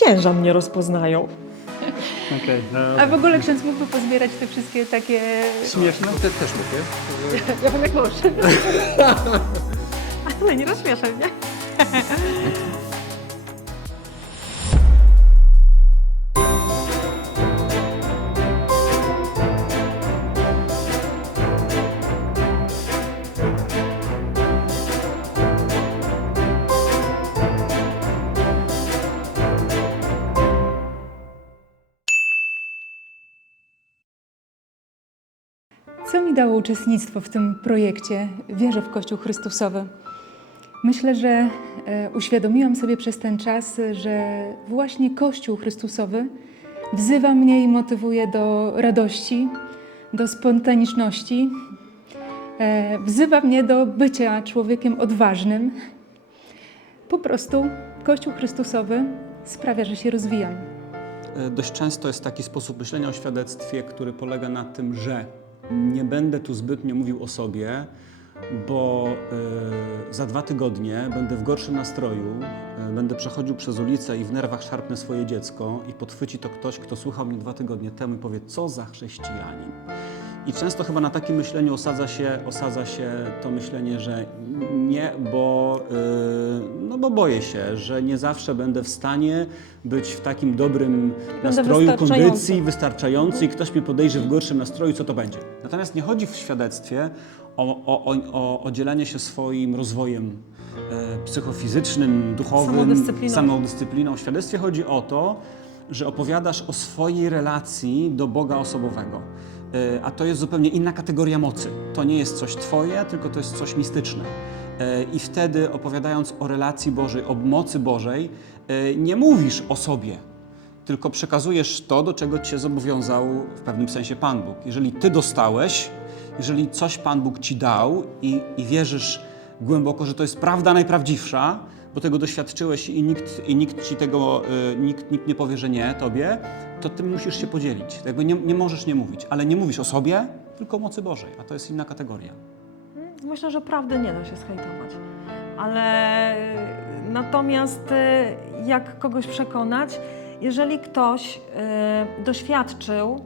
księża mnie rozpoznają. Okej, A w ogóle ksiądz mógłby pozbierać te wszystkie takie... Śmieszne? Te, też lubię. Ja bym jak mąż. Ale nie rozśmieszaj mnie. Mi dało uczestnictwo w tym projekcie Wierzę w Kościół Chrystusowy? Myślę, że e, uświadomiłam sobie przez ten czas, że właśnie Kościół Chrystusowy wzywa mnie i motywuje do radości, do spontaniczności, e, wzywa mnie do bycia człowiekiem odważnym. Po prostu Kościół Chrystusowy sprawia, że się rozwijam. E, Dość często jest taki sposób myślenia o świadectwie, który polega na tym, że nie będę tu zbytnio mówił o sobie, bo e, za dwa tygodnie będę w gorszym nastroju, e, będę przechodził przez ulicę i w nerwach szarpnę swoje dziecko i podchwyci to ktoś, kto słuchał mnie dwa tygodnie temu i powie, co za chrześcijanin. I często chyba na takim myśleniu osadza się, osadza się to myślenie, że nie, bo, yy, no bo boję się, że nie zawsze będę w stanie być w takim dobrym nastroju, wystarczający. kondycji, wystarczający i ktoś mnie podejrzy w gorszym nastroju, co to będzie. Natomiast nie chodzi w świadectwie o, o, o, o, o dzielenie się swoim rozwojem e, psychofizycznym, duchowym, Samodyscypliną. samodyscypliną. W świadectwie chodzi o to, że opowiadasz o swojej relacji do Boga osobowego. E, A to jest zupełnie inna kategoria mocy. To nie jest coś Twoje, tylko to jest coś mistyczne. E, I wtedy, opowiadając o relacji Bożej, o mocy Bożej, e, nie mówisz o sobie, tylko przekazujesz to, do czego Cię zobowiązał w pewnym sensie Pan Bóg. Jeżeli Ty dostałeś, jeżeli coś Pan Bóg Ci dał i, i wierzysz głęboko, że to jest prawda najprawdziwsza, bo tego doświadczyłeś i nikt, i nikt Ci tego, y, nikt, nikt nie powie, że nie Tobie, to Tym musisz się podzielić. Jakby nie, nie możesz nie mówić, ale nie mówisz o sobie, tylko o mocy Bożej, a to jest inna kategoria. Myślę, że prawdy nie da się zhejtować. Ale natomiast e, jak kogoś przekonać, jeżeli ktoś doświadczył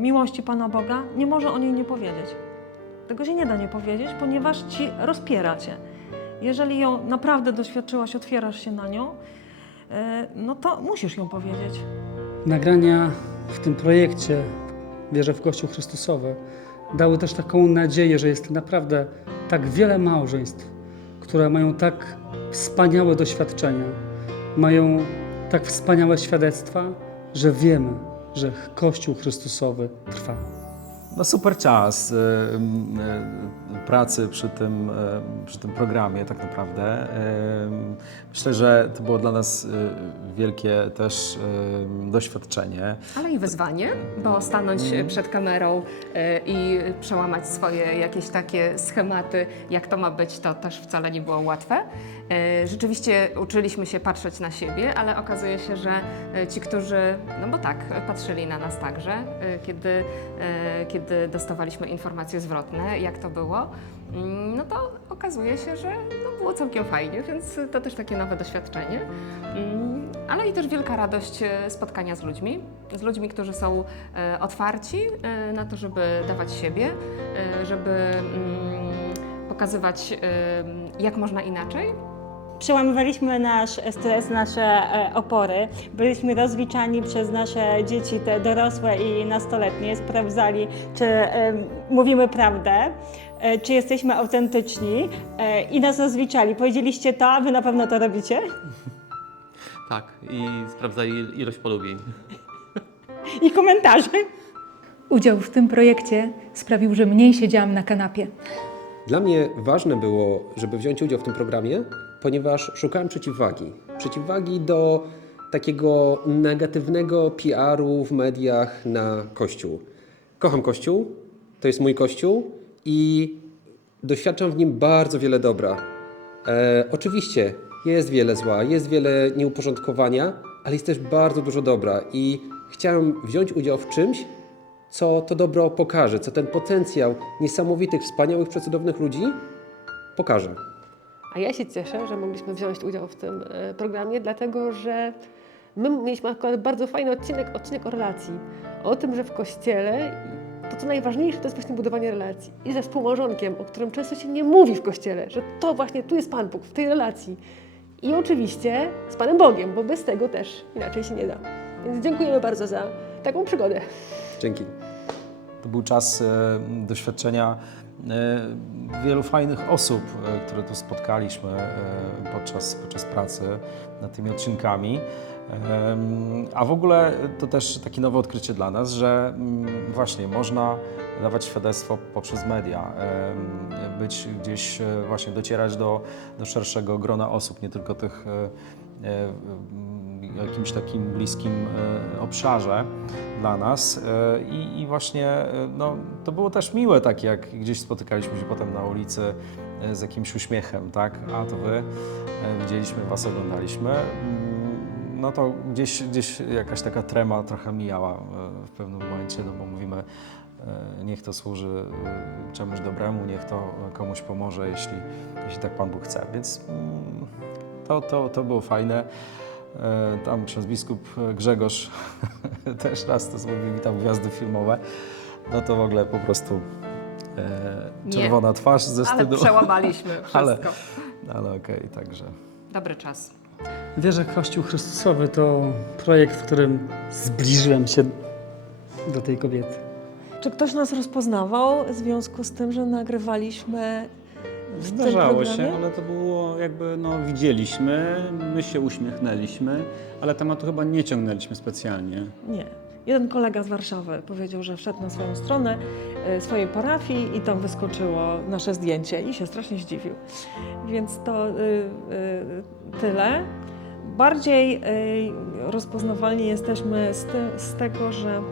miłości Pana Boga, nie może o niej nie powiedzieć. Tego się nie da nie powiedzieć, ponieważ ci rozpiera cię. Jeżeli ją naprawdę doświadczyłaś, otwierasz się na nią, e, no to musisz ją powiedzieć. Nagrania w tym projekcie Wierzę w Kościół Chrystusowy dały też taką nadzieję, że jest naprawdę tak wiele małżeństw, które mają tak wspaniałe doświadczenia, mają tak wspaniałe świadectwa, że wiemy, że Kościół Chrystusowy trwa. No super czas y, y, pracy przy tym, y, przy tym programie tak naprawdę. Y, Myślę, że to było dla nas y, wielkie też y, doświadczenie. Ale i wyzwanie, bo stanąć przed kamerą i przełamać swoje jakieś takie schematy, jak to ma być, to też wcale nie było łatwe. E, Rzeczywiście uczyliśmy się patrzeć na siebie, ale okazuje się, że e, ci, którzy, no bo tak, patrzyli na nas także, e, kiedy, kiedy dostawaliśmy informacje zwrotne, jak to było, mm, no to okazuje się, że no było całkiem fajnie, więc to też takie nowe doświadczenie. Mm, Ale i też wielka radość spotkania z ludźmi, z ludźmi, którzy są otwarci na to, żeby dawać siebie, żeby mm, pokazywać, jak można inaczej, Przełamywaliśmy nasz stres, nasze e, opory. Byliśmy rozliczani przez nasze dzieci, te dorosłe i nastoletnie. Sprawdzali, czy e, mówimy prawdę, e, czy jesteśmy autentyczni i nas rozliczali. Powiedzieliście to, a wy na pewno to robicie. Tak, i sprawdzali ilość polubień. I komentarzy. Udział w tym projekcie sprawił, że mniej siedziałam na kanapie. Dla mnie ważne było, żeby wziąć udział w tym programie, ponieważ szukałem przeciwwagi. Przeciwwagi do takiego negatywnego PR-u w mediach na Kościół. Kocham Kościół, to jest mój Kościół i doświadczam w nim bardzo wiele dobra. E, oczywiście jest wiele zła, jest wiele nieuporządkowania, ale jest też bardzo dużo dobra i chciałem wziąć udział w czymś, co to dobro pokaże, co ten potencjał niesamowitych, wspaniałych, przecudownych ludzi pokaże. A ja się cieszę, że mogliśmy wziąć udział w tym e, programie, dlatego że My mieliśmy akurat bardzo fajny odcinek, odcinek o relacji. O tym, że w kościele to, co najważniejsze, to jest właśnie budowanie relacji. I ze współmałżonkiem, o którym często się nie mówi w kościele, że to właśnie tu jest Pan Bóg, w tej relacji. I oczywiście z Panem Bogiem, bo bez tego też inaczej się nie da. Więc dziękujemy bardzo za taką przygodę. Dzięki. To był czas e, doświadczenia e, wielu fajnych osób, e, które tu spotkaliśmy podczas, podczas pracy nad tymi odcinkami. A w ogóle to też takie nowe odkrycie dla nas, że mm, właśnie można dawać świadectwo poprzez media, być gdzieś właśnie docierać do, do szerszego grona osób, nie tylko tych jakimś takim bliskim e, obszarze dla nas. E, i, i właśnie e, no, to było też miłe, tak jak gdzieś spotykaliśmy się potem na ulicy z jakimś uśmiechem, tak, a to wy, widzieliśmy was, oglądaliśmy, Mm, no to gdzieś, gdzieś jakaś taka trema trochę mijała w pewnym momencie, no bo mówimy, niech to służy czemuś dobremu, niech to komuś pomoże, jeśli, jeśli tak Pan Bóg chce, więc mm, to, to, to było fajne. E, Tam przez biskup Grzegorz też raz to zrobił mi tam gwiazdy filmowe. No to w ogóle po prostu e, Nie. czerwona twarz ze Ale wstydu. przełamaliśmy wszystko. Ale, ale okej, także. Dobry czas. Wierzę Kościół Chrystusowy to projekt, w którym zbliżyłem się do tej kobiety. Czy ktoś nas rozpoznawał w związku z tym, że nagrywaliśmy Zdarzało się, ale to było jakby, no widzieliśmy, my się uśmiechnęliśmy, ale tematu chyba nie ciągnęliśmy specjalnie. Nie. Jeden kolega z Warszawy powiedział, że wszedł na swoją stronę e, swojej parafii i tam wyskoczyło nasze zdjęcie i się strasznie zdziwił. Więc to y, y, tyle. Bardziej y, rozpoznawalni jesteśmy z, z tego, że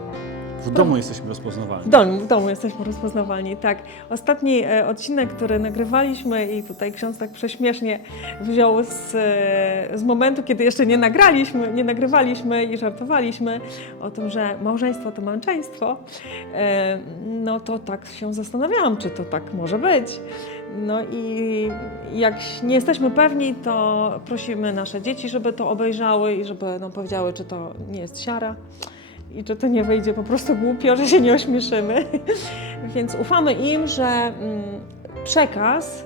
W domu jesteśmy rozpoznawalni. w domu, w domu jesteśmy rozpoznawalni, tak. Ostatni e, odcinek, który nagrywaliśmy i tutaj ksiądz tak prześmiesznie wziął z, e, z momentu, kiedy jeszcze nie nagraliśmy, nie nagrywaliśmy i żartowaliśmy o tym, że małżeństwo to męczeństwo, e, no to tak się zastanawiałam, czy to tak może być. No i jak nie jesteśmy pewni, to prosimy nasze dzieci, żeby to obejrzały i żeby nam powiedziały, czy to nie jest siara i czy to nie wyjdzie po prostu głupio, że się nie ośmieszymy. Więc ufamy im, że mm, przekaz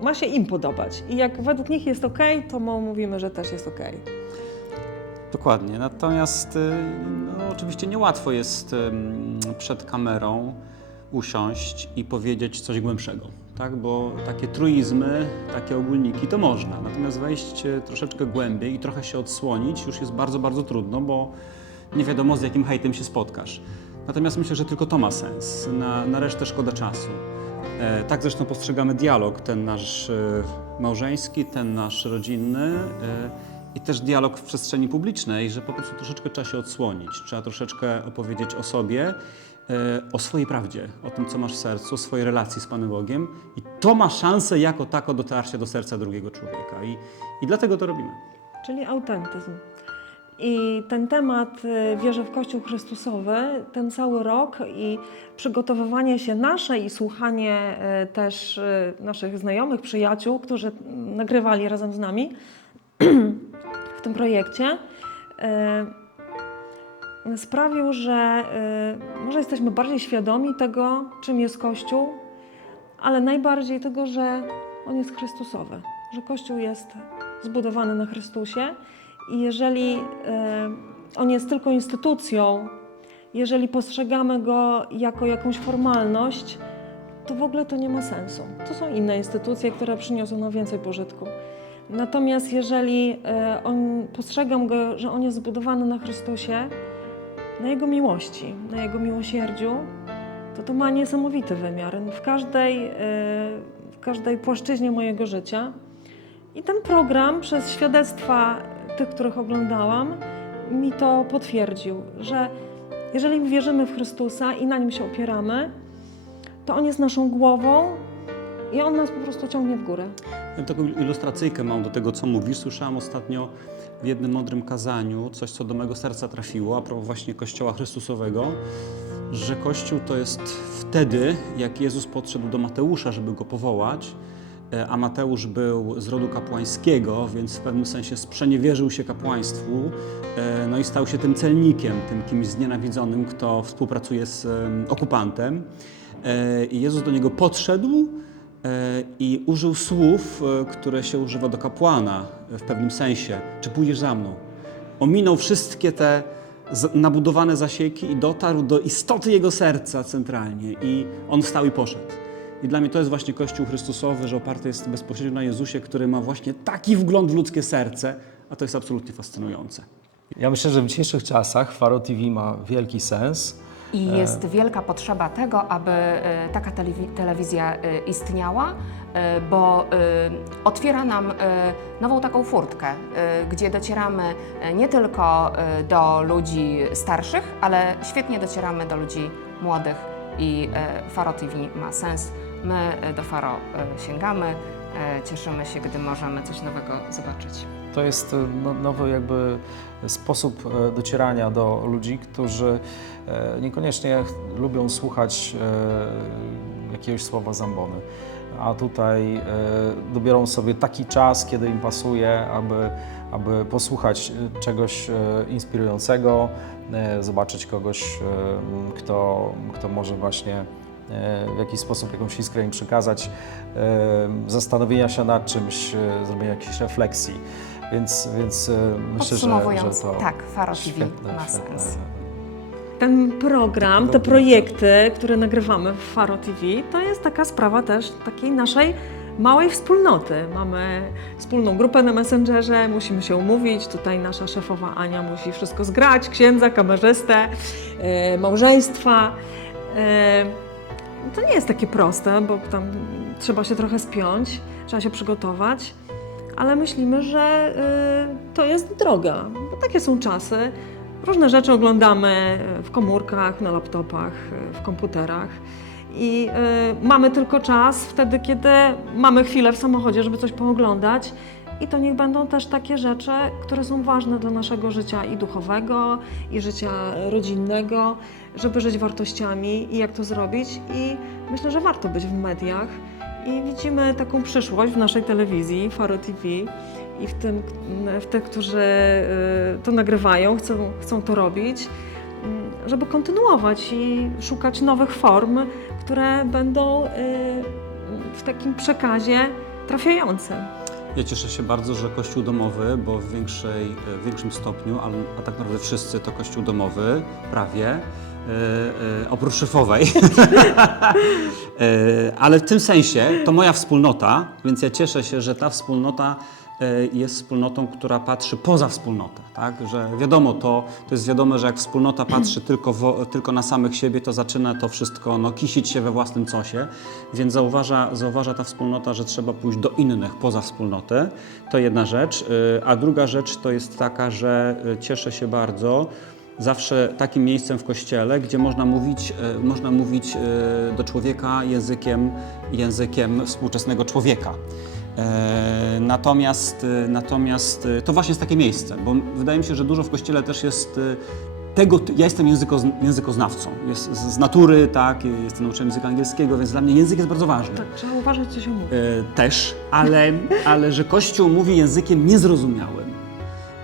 y, ma się im podobać. I jak według nich jest ok, to my mówimy, że też jest ok. Dokładnie. Natomiast y, no, oczywiście niełatwo jest przed kamerą usiąść i powiedzieć coś głębszego, tak? Bo takie truizmy, takie ogólniki to można. Natomiast wejść y, troszeczkę głębiej i trochę się odsłonić już jest bardzo, bardzo trudno, bo nie wiadomo z jakim hejtem się spotkasz. Natomiast myślę, że tylko to ma sens. Na, na resztę szkoda czasu. E, tak zresztą postrzegamy dialog, ten nasz e, małżeński, ten nasz rodzinny. E, i też dialog w przestrzeni publicznej, że po prostu troszeczkę trzeba się odsłonić, trzeba troszeczkę opowiedzieć o sobie, e, o swojej prawdzie, o tym, co masz w sercu, o swojej relacji z Panem Bogiem i to ma szansę jako tako dotarcia do serca drugiego człowieka i, i dlatego to robimy. Czyli autentyzm. I ten temat y, wierzę w Kościół Chrystusowy, ten cały rok i przygotowywanie się nasze i słuchanie y, też y, naszych znajomych, przyjaciół, którzy nagrywali razem z nami w tym projekcie, sprawił, że może jesteśmy bardziej świadomi tego, czym jest Kościół, ale najbardziej tego, że on jest Chrystusowy, że Kościół jest zbudowany na Chrystusie i jeżeli e, on jest tylko instytucją, jeżeli postrzegamy go jako jakąś formalność, to w ogóle to nie ma sensu. To są inne instytucje, które przyniosą nam więcej pożytku. Natomiast jeżeli e, on, postrzegam go, że on jest zbudowany na Chrystusie, na Jego miłości, na Jego miłosierdziu, to to ma niesamowity wymiar w każdej, e, w każdej płaszczyźnie mojego życia. I ten program przez świadectwa tych, których oglądałam, mi to potwierdził, że jeżeli wierzymy w Chrystusa i na nim się opieramy, to On jest naszą głową i On nas po prostu ciągnie w górę. Ja taką ilustracyjkę mam do tego, co mówisz. Słyszałam ostatnio w jednym mądrym kazaniu coś, co do mego serca trafiło, a propos właśnie Kościoła Chrystusowego, że Kościół to jest wtedy, jak Jezus podszedł do Mateusza, żeby go powołać, e, a Mateusz był z rodu kapłańskiego, więc w pewnym sensie sprzeniewierzył się kapłaństwu, e, no i stał się tym celnikiem, tym kimś znienawidzonym, kto współpracuje z em, okupantem. E, I Jezus do niego podszedł i użył słów, które się używa do kapłana w pewnym sensie. Czy pójdziesz za mną? Ominął wszystkie te nabudowane zasieki i dotarł do istoty jego serca centralnie i on wstał i poszedł. I dla mnie to jest właśnie Kościół Chrystusowy, że oparty jest bezpośrednio na Jezusie, który ma właśnie taki wgląd w ludzkie serce, a to jest absolutnie fascynujące. Ja myślę, że w dzisiejszych czasach Faro TV ma wielki sens. I jest wielka potrzeba tego, aby e, taka telewi- telewizja e, istniała, e, bo e, otwiera nam e, nową taką furtkę, e, gdzie docieramy e, nie tylko e, do ludzi starszych, ale świetnie docieramy do ludzi młodych i e, Faro TV ma sens. My e, do Faro e, sięgamy, e, cieszymy się, gdy możemy coś nowego zobaczyć. To jest no, nowy jakby sposób docierania do ludzi, którzy niekoniecznie lubią słuchać jakiegoś słowa zambony. A tutaj e, dobiorą sobie taki czas, kiedy im pasuje, aby, aby posłuchać czegoś inspirującego, zobaczyć kogoś, kto, kto może właśnie w jakiś sposób jakąś iskrę im przekazać, e, zastanowienia się nad czymś, e, zrobienia jakiejś refleksji. Więc, więc e, myślę, że, że Podsumowując, to tak, Faro TV świetne, ma świetne. sens. Ten program, te projekty, które nagrywamy w Faro TV, to jest taka sprawa też takiej naszej małej wspólnoty. Mamy wspólną grupę na Messengerze, musimy się umówić. Tutaj nasza szefowa Ania musi wszystko zgrać, księdza, kamerzystę, e, małżeństwa. To nie jest takie proste, bo tam trzeba się trochę spiąć, trzeba się przygotować, ale myślimy, że y, to jest droga, bo takie są czasy. Różne rzeczy oglądamy w komórkach, na laptopach, w komputerach. I y, mamy tylko czas wtedy, kiedy mamy chwilę w samochodzie, żeby coś pooglądać. I to niech będą też takie rzeczy, które są ważne dla naszego życia i duchowego, i życia rodzinnego, żeby żyć wartościami i jak to zrobić. I myślę, że warto być w mediach. I widzimy taką przyszłość w naszej telewizji, Faro TV i w, tym, w tych, którzy y, to nagrywają, chcą, chcą to robić, mm, żeby kontynuować i szukać nowych form, które będą y, w takim przekazie trafiającym. Ja cieszę się bardzo, że Kościół domowy, bo w, większej, w większym stopniu, ale, a tak naprawdę wszyscy to Kościół domowy, prawie, e, e, oprócz szefowej. E, ale w tym sensie to moja wspólnota, więc ja cieszę się, że ta wspólnota jest wspólnotą, która patrzy poza wspólnotę. Tak? Że wiadomo, to, to jest wiadome, że jak wspólnota patrzy tylko, tylko na samych siebie, to zaczyna to wszystko no, kisić się we własnym cosie. Więc zauważa, zauważa ta wspólnota, że trzeba pójść do innych poza wspólnotę. To jedna rzecz. A druga rzecz to jest taka, że cieszę się bardzo zawsze takim miejscem w kościele, gdzie można mówić, y, można mówić y, do człowieka językiem, językiem współczesnego człowieka. E, Natomiast, natomiast to właśnie jest takie miejsce, bo wydaje mi się, że dużo w kościele też jest tego, ja jestem językozn- językoznawcą, jest, z natury, tak, jestem nauczycielem języka angielskiego, więc dla mnie język jest bardzo ważny. Tak, trzeba uważać, co się mówi. E, też, ale, ale że Kościół mówi językiem niezrozumiałym.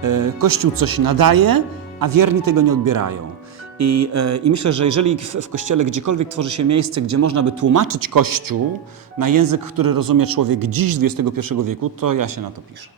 E, Kościół coś nadaje, a wierni tego nie odbierają. I, e, I myślę, że jeżeli w, w Kościele gdziekolwiek tworzy się miejsce, gdzie można by tłumaczyć Kościół na język, który rozumie człowiek dziś, XXI wieku, to ja się na to piszę.